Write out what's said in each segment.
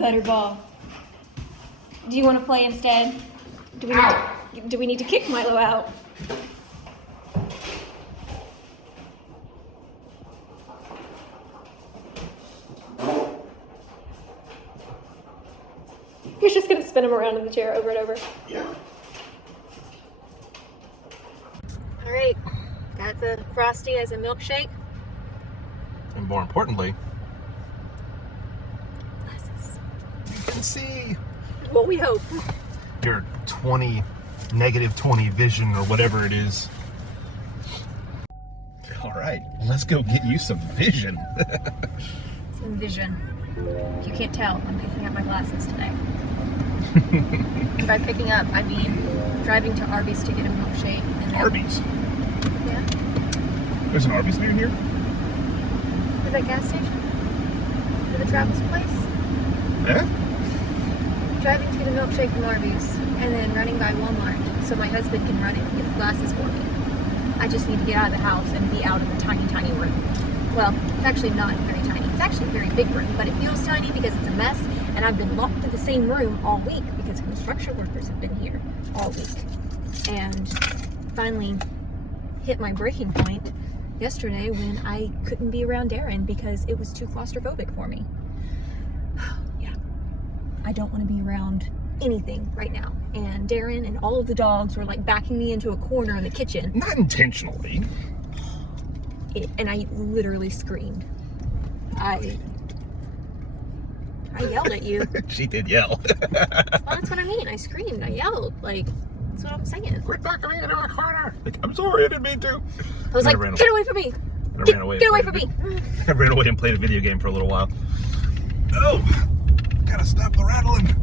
Butterball. Do you want to play instead? Do we need to kick Milo out? You're just going to spin him around in the chair over and over. Yeah. All right. Got the Frosty as a milkshake. And more importantly, Glasses. you can see Well, we hope. your negative 20 vision or whatever it is. All right, let's go get you some vision. Some vision. If you can't tell, I'm picking up my glasses today. And by picking up, I mean driving to Arby's to get a milkshake. And then, Arby's. Yeah. There's an Arby's near here? To that gas station? To the Travis place? Yeah? Driving to get a milkshake from Arby's and then running by Walmart so my husband can run it and get the glasses for me. I just need to get out of the house and be out in the tiny, tiny room. Well, it's actually not very tiny. It's actually a very big room, but it feels tiny because it's a mess and I've been locked in the same room all week because construction workers have been here all week. And finally hit my breaking point yesterday when I couldn't be around Darren because it was too claustrophobic for me. Yeah. I don't want to be around anything right now. And Darren and all of the dogs were like backing me into a corner in the kitchen. Not intentionally. And I literally screamed. I yelled at you. She did yell. Well, that's what I mean. I screamed. I yelled. Like, that's what I'm saying. Quit backing me into a corner. Like, I'm sorry, I didn't mean to. I was like, get away from me. Get away from me. I ran away and played a video game for a little while. Oh, gotta stop the rattling.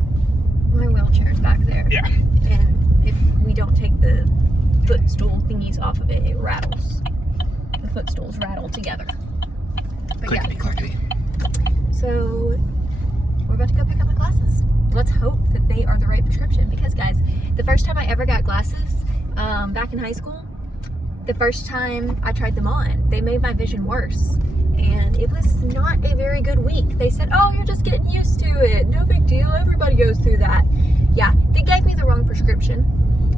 My wheelchair's back there. Yeah. And if we don't take the footstool thingies off of it, it rattles. The footstools rattle together. But Clickety, yeah. clickety. So we're about to go pick up my glasses. Let's hope that they are the right prescription because, guys, the first time I ever got glasses back in high school, the first time I tried them on, they made my vision worse. And it was not a very good week. They said, oh, you're just getting used to it. No big deal. Everybody goes through that. Yeah, they gave me the wrong prescription.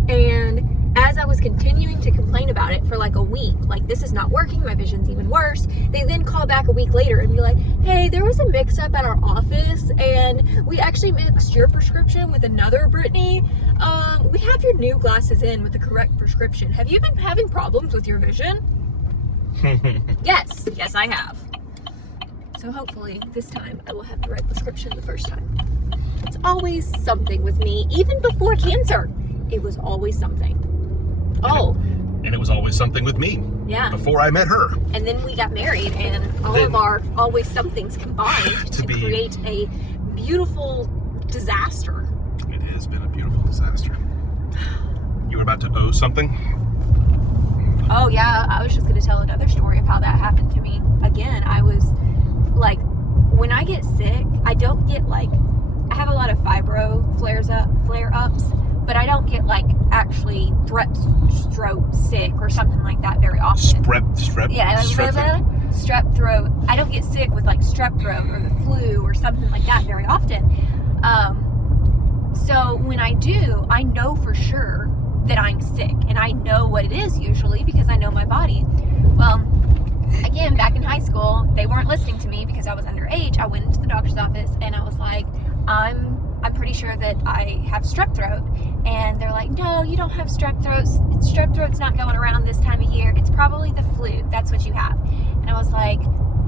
And as I was continuing to complain about it for like a week, like this is not working, my vision's even worse, they then call back a week later and be like, hey, there was a mix-up at our office and we actually mixed your prescription with another Brittany. We have your new glasses in with the correct prescription. Have you been having problems with your vision? Yes, I have. So hopefully this time I will have the right prescription the first time. It's always something with me, even before cancer. It was always something. And it was always something with me. Yeah. Before I met her. And then we got married, and all of our always somethings combined to create a beautiful disaster. It has been a beautiful disaster. You were about to owe something? Oh yeah, I was just going to tell another story of how that happened to me. Again, I was like, when I get sick, I don't get like, I have a lot of fibro flare-ups, but I don't get like actually strep sick or something like that very often. Strep throat. I don't get sick with like strep throat or the flu or something like that very often. So when I do, I know for sure that I'm sick, and I know what it is usually because I know my body. Well, again, back in high school, they weren't listening to me because I was underage. I went into the doctor's office and I was like, I'm pretty sure that I have strep throat. And they're like, no, you don't have strep throat. Strep throat's not going around this time of year. It's probably the flu. That's what you have. And I was like,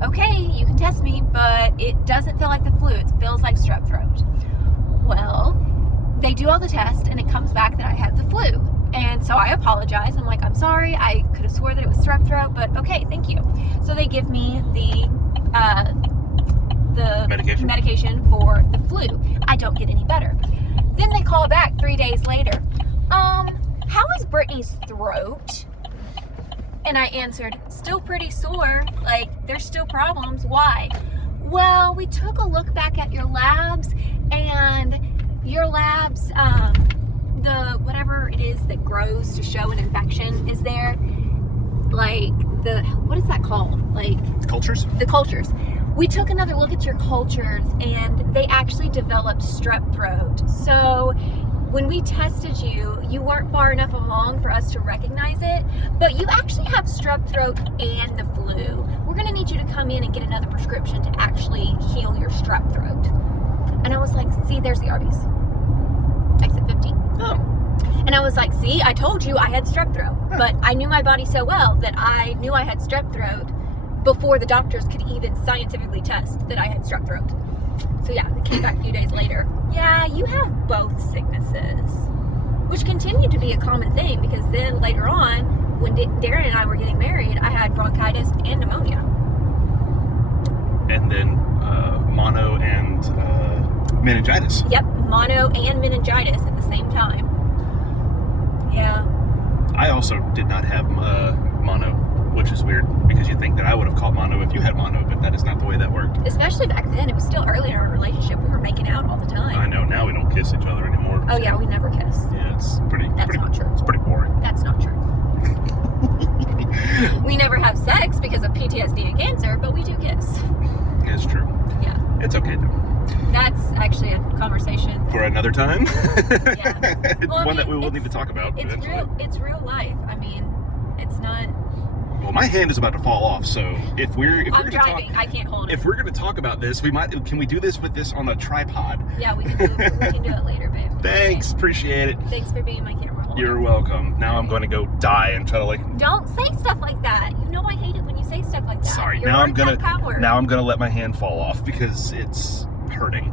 okay, you can test me, but it doesn't feel like the flu. It feels like strep throat. Well, they do all the tests and it comes back that I have the flu. And so I apologize. I'm like, I'm sorry. I could have swore that it was strep throat, but okay, thank you. So they give me the medication for the flu. I don't get any better. Then they call back 3 days later. How is Brittany's throat? And I answered, still pretty sore. Like, there's still problems. Why? Well, we took a look back at your labs, and your labs, the whatever it is that grows to show an infection is there. Like, what is that called? Like, cultures? The cultures. we took another look at your cultures, and they actually developed strep throat. So when we tested you, you weren't far enough along for us to recognize it, but you actually have strep throat and the flu. We're gonna need you to come in and get another prescription to actually heal your strep throat. And I was like, see, there's the Arby's. Exit 15. Oh. And I was like, see, I told you I had strep throat. Huh. But I knew my body so well that I knew I had strep throat before the doctors could even scientifically test that I had strep throat. So yeah, they came back a few days later. Yeah, you have both sicknesses, which continued to be a common thing, because then later on, when Darren and I were getting married, I had bronchitis and pneumonia. And then mono and meningitis. Yep, mono and meningitis at the same time. Yeah. I also did not have mono, which is weird, because you'd think that I would have caught mono if you had mono, but that is not the way that worked. Especially back then, it was still early in our relationship. We were making out all the time. I know, now we don't kiss each other anymore. Oh yeah, we never kiss. Yeah, it's pretty. That's not true. It's pretty boring. That's not true. We never have sex because of PTSD and cancer, but we do kiss. It's true. Yeah. It's okay though. That's actually a conversation For another time? Yeah. Well, One that we will need to talk about it's eventually. It's real life. I mean, it's not. Well, my hand is about to fall off, so if we're I'm gonna driving. talk, I can't hold it. if we're gonna talk about this, can we do this with this on a tripod? Yeah, we can do it later, babe. Thanks, appreciate it. Thanks for being my camera holder. You're welcome. Now I'm going to go die and try to Don't say stuff like that. You know I hate it when you say stuff like that. Sorry. Your Now I'm words gonna have power. now I'm gonna let my hand fall off because it's hurting,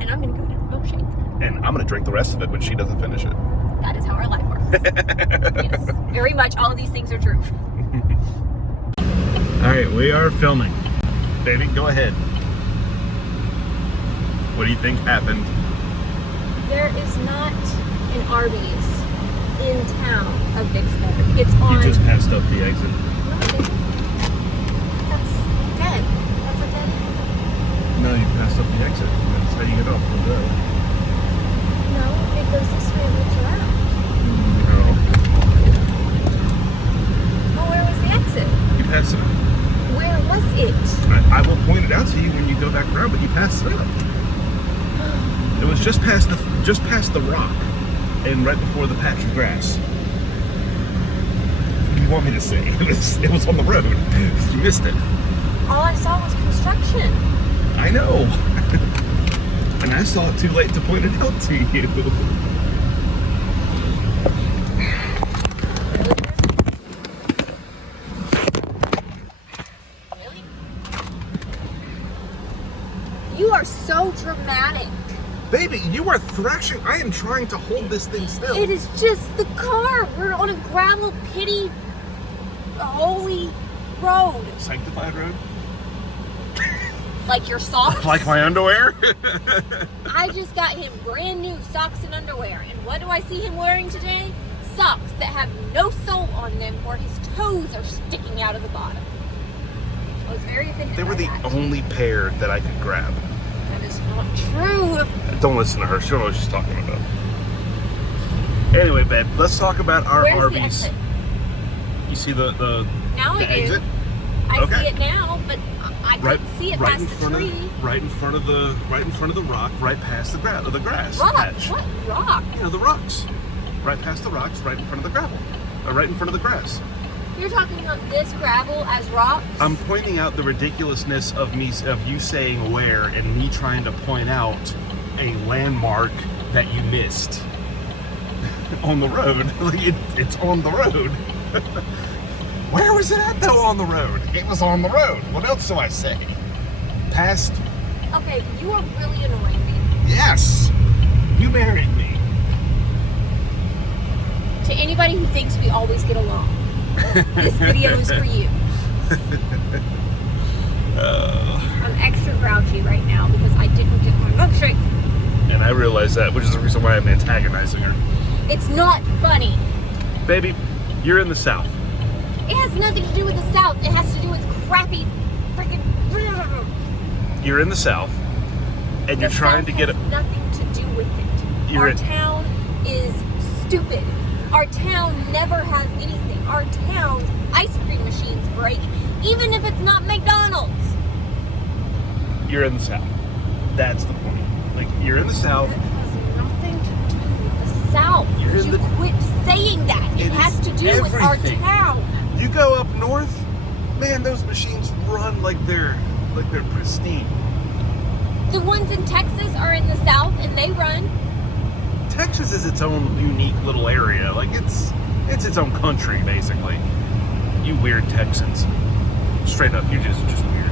And I'm gonna go get a milkshake. and I'm gonna drink the rest of it when she doesn't finish it. That is how our life works. Yes, very much. All of these things are true. All right, we are filming. Baby, go ahead. What do you think happened? There is not an Arby's in town of Vicksburg. It's on. You just passed up the exit. No, I didn't. That's dead. That's a dead end. No, you passed up the exit. That's how you get off the road. No, it goes this way and loops around. No. Well, where was the exit? You passed it up. Where was it? I will point it out to you when you go back around, but you passed it up. It was just past the rock, and right before the patch of grass. What do you want me to say? It was on the road. You missed it. All I saw was construction. I know. And I saw it too late to point it out to you. Really? You are so dramatic. Baby, you are thrashing. I am trying to hold this thing still. It is just the car. We're on a gravel, pity, holy road. Sanctified road? Like your socks? Like my underwear? I just got him brand new socks and underwear. And what do I see him wearing today? Socks that have no sole on them, or his toes are sticking out of the bottom. I was very offended. They were by the that. only pair that I could grab. That is not true. Don't listen to her. She don't know what she's talking about. Anyway, babe, let's talk about our Where's the Arby's. exit? You see the Now I do. exit? I Okay. see it now, but I couldn't see it past the tree. Right in front of the rock, right past the grass Rock? patch. What rock? You know, the rocks. Right past the rocks, right in front of the gravel. Right in front of the grass. You're talking about this gravel as rocks? I'm pointing out the ridiculousness of you saying where and me trying to point out a landmark that you missed on the road. Like it's on the road. Where was it at though on the road? It was on the road. What else do I say? Past. Okay, you are really annoying me. Yes. You married me. To anybody who thinks we always get along, this video is for you. I'm extra grouchy right now because I didn't get my milkshake. And I realize that, which is the reason why I'm antagonizing her. It's not funny. Baby, you're in the South. It has nothing to do with the South. It has to do with crappy freaking. You're in the South, and you're trying to get it. Nothing to do with it. You're Our in- town is stupid. Our town never has anything. Our town's ice cream machines break, even if it's not McDonald's. you're in the South. That's the point. Like, you're in the South. It has nothing to do with the South. You're in You the- quit saying that. It has to do with our everything. town. You go up north, man, those machines run like they're pristine. The ones in Texas are in the South and they run. Texas is its own unique little area. Like, it's its own country, basically. You weird Texans. Straight up, you're just weird.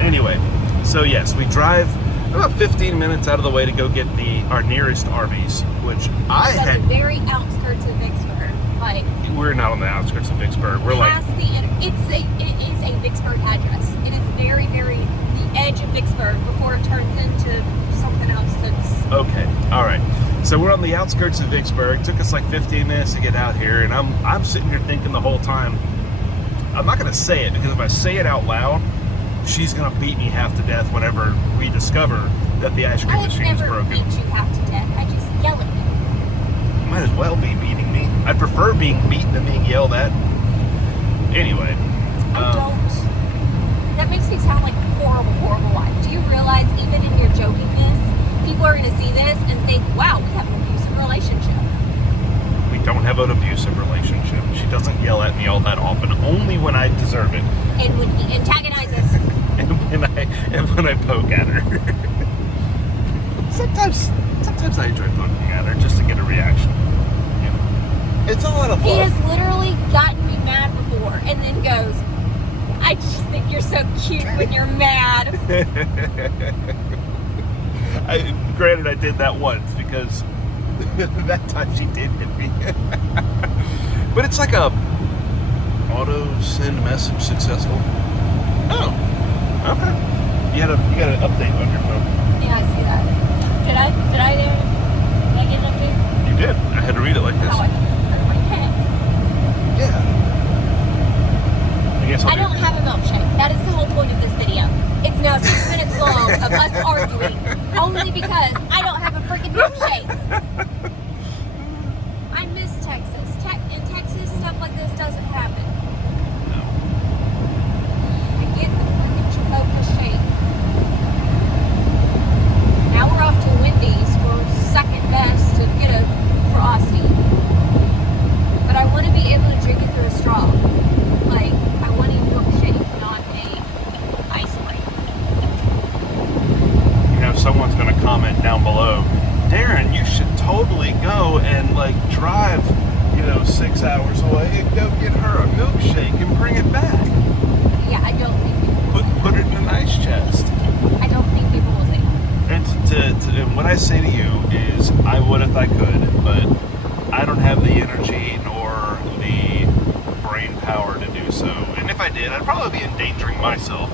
Anyway, so yes, we drive about 15 minutes out of the way to go get our nearest Arby's, which I It's at had. the very outskirts of Vicksburg. Like, We're not on the outskirts of Vicksburg. We're like, past it is a Vicksburg address. It is very, very the edge of Vicksburg before it turns into something else that's okay, all right. So we're on the outskirts of Vicksburg. It took us like 15 minutes to get out here, and I'm sitting here thinking the whole time, I'm not gonna say it because if I say it out loud, she's gonna beat me half to death whenever we discover that the ice cream I have machine is never broken. beat you half to death. I just yell at you. Might as well be beating me. I'd prefer being beaten than being yelled at. Anyway. I don't. That makes me sound like a horrible, horrible wife. Do you realize even in your jokingness, people are going to see this and think, wow, we have an abusive relationship. We don't have an abusive relationship. She doesn't yell at me all that often, only when I deserve it. And when he antagonizes. and when I poke at her. Sometimes I enjoy poking at her just to get a reaction. You know, it's all out of He love. has literally gotten me mad before and then goes, I just think you're so cute when you're mad. Granted, I did that once because that time she did hit me. But it's like a auto send message successful. Oh, okay. You got an update on your phone. Yeah, I see that. Did I get an update? You did. I had to read it like this. No, I can't. Yeah. I guess I don't have a milkshake. That is the whole point of this video. It's now 6 minutes long of us arguing only because I don't have a freaking milkshake. I miss Texas. In Texas, stuff like this doesn't happen. No. I get the freaking Chipotle shake. Now we're off to Wendy's for second best to get a Frosty. But I want to be able to drink it through a straw. Like, I want a milkshake, not a ice cream. You know, someone's going to comment down below, Darren, you should totally go and like drive, 6 hours away and go get her a milkshake and bring it back. Yeah, I don't think people Put it in an ice chest. I don't think people will say that. And what I say to you is, I would if I could, but I don't have the energy nor the brain power to do so. And if I did, I'd probably be endangering myself.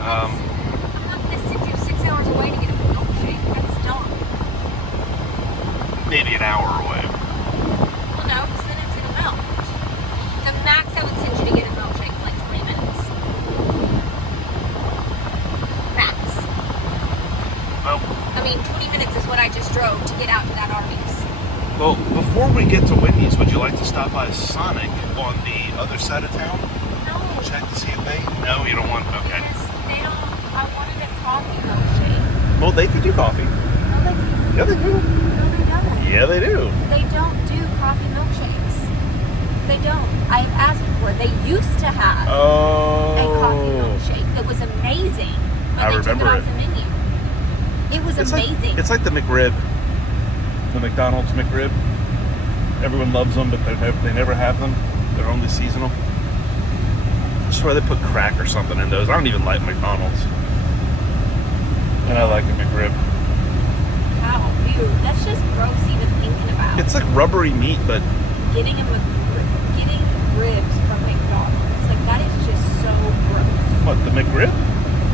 I'm not going to send you 6 hours away to get a milkshake. That's dumb. Maybe an hour away. Well, no, because then it's going to melt. The max I would send you to get a milkshake is like 20 minutes. Max. Well, I mean, 20 minutes is what I just drove to get out to that Arby's. Well, before we get to Wendy's, would you like to stop by Sonic on the other side of town? No. Check to see if they... No, you don't want... Okay. Because they don't... I wanted a coffee milkshake. Well, they could do coffee. No, they can't. Yeah, they do. No, they don't. Yeah, they do. They don't do coffee milkshakes. They don't. I've asked before. They used to have a coffee milkshake that was amazing. But I they remember took it it. off the menu. It was amazing. It's like the McRib. The McDonald's McRib. Everyone loves them, but they never have them. They're only seasonal. I swear they put crack or something in those. I don't even like McDonald's. And I like a McRib. How? Ew. That's just gross even thinking about. It's like rubbery meat, but Getting ribs from McDonald's. Like, that is just so gross. what, the McRib?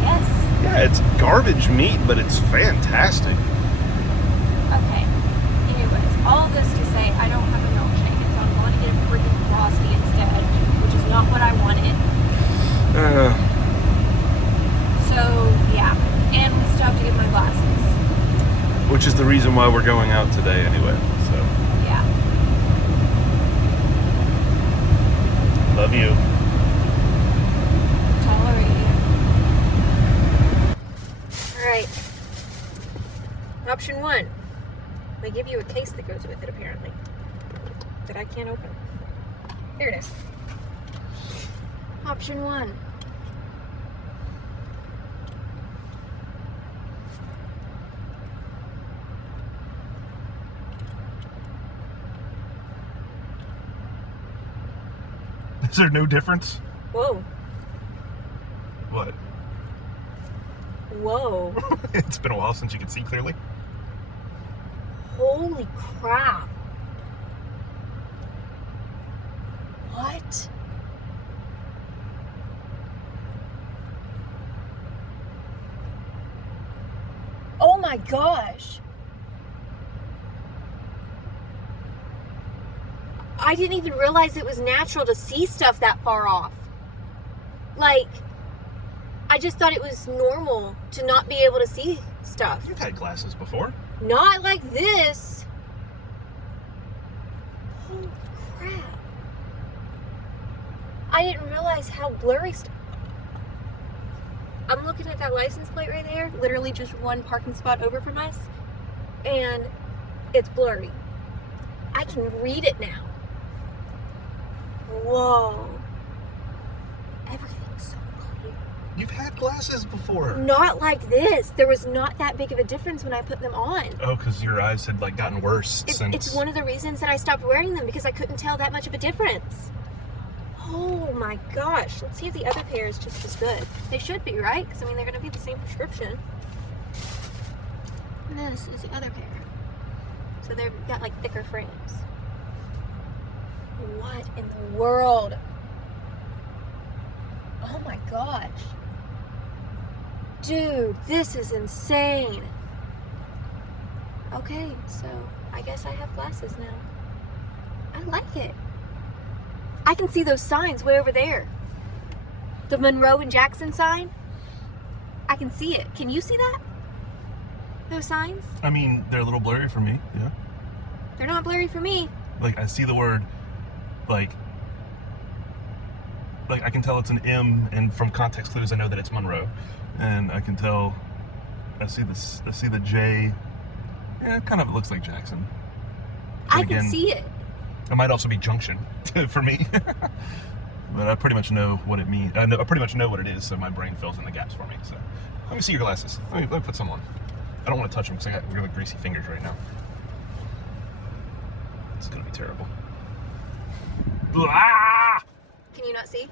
Yes. Yeah, it's garbage meat, but it's fantastic. Okay. Anyways, all this to say, I don't have a milkshake, and so I'm going to get a freaking Frosty instead, which is not what I wanted. So, yeah. And we still have to get my glasses. Which is the reason why we're going out today anyway. So, Yeah. love you. Tolerate give you a case that goes with it, apparently. That I can't open. Here it is. Option 1. Is there no difference? Whoa. What? Whoa. It's been a while since you could see clearly. Holy crap. What? Oh my gosh. I didn't even realize it was natural to see stuff that far off. Like, I just thought it was normal to not be able to see stuff. You've had glasses before. Not like this. Holy crap. I didn't realize how blurry I'm looking at that license plate right there, literally just one parking spot over from us, and it's blurry. I can read it now. Whoa. Everything's so clear. You've had glasses before. Not like this. There was not that big of a difference when I put them on. Oh, because your eyes had like gotten worse since. It's one of the reasons that I stopped wearing them, because I couldn't tell that much of a difference. Oh my gosh. Let's see if the other pair is just as good. They should be, right? Because I mean, they're going to be the same prescription. And this is the other pair. So they've got like thicker frames. What in the world? Oh my gosh. Dude, this is insane. Okay, so I guess I have glasses now. I like it. I can see those signs way over there. The Monroe and Jackson sign. I can see it. Can you see that? Those signs? I mean, they're a little blurry for me, yeah. They're not blurry for me. Like, I see the word, like I can tell it's an M, and from context clues I know that it's Monroe. And I can tell, I see the J. Yeah, it kind of looks like Jackson. But I can see it. It might also be Junction for me. But I pretty much know what it means. I pretty much know what it is, so my brain fills in the gaps for me. So let me see your glasses. Let me put some on. I don't want to touch them because I got really greasy fingers right now. It's gonna be terrible. Ah! Can you not see?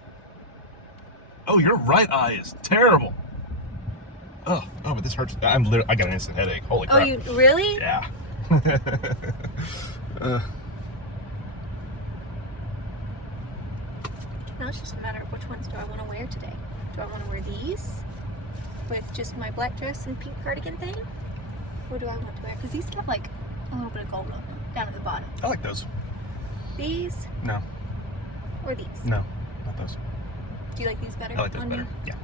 Oh, your right eye is terrible. Oh, but this hurts. I got an instant headache. Holy crap. Oh, you really? Yeah. Now it's just a matter of which ones do I want to wear today. Do I want to wear these with just my black dress and pink cardigan thing? Or do I want to wear, because these have like a little bit of gold on them down at the bottom. I like those. These? No. Or these? No, not those. Do you like these better? I like those on better. me? Yeah.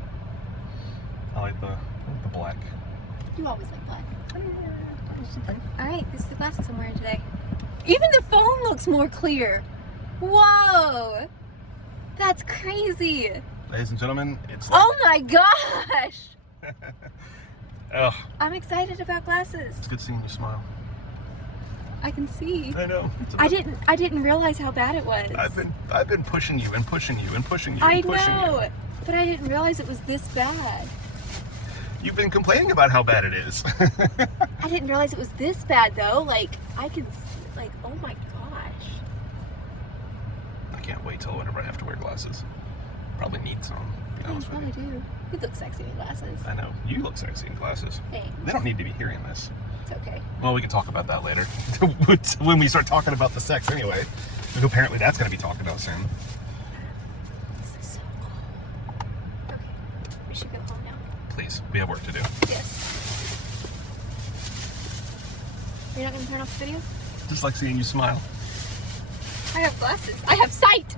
I like the black. You always like black. Alright, this is the glasses I'm wearing today. Even the phone looks more clear. Whoa! That's crazy. Ladies and gentlemen, it's like... Oh my gosh! Ugh. I'm excited about glasses. It's good seeing you smile. I can see. I know. I didn't realize how bad it was. I've been pushing you and pushing you and pushing you I and pushing know, you. but I didn't realize it was this bad. You've been complaining about how bad it is. I didn't realize it was this bad though. Like I could, like, oh my gosh. I can't wait till whenever I have to wear glasses. Probably need some. To be honest with probably you. do. You look sexy in glasses. I know. You look sexy in glasses. Thanks. They don't need to be hearing this. It's okay. Well, we can talk about that later. When we start talking about the sex anyway. Apparently that's going to be talked about soon. This is so cool. Okay, we should go home now. Please, we have work to do. Yes. You're not going to turn off the video? Just like seeing you smile. I have glasses. I have sight.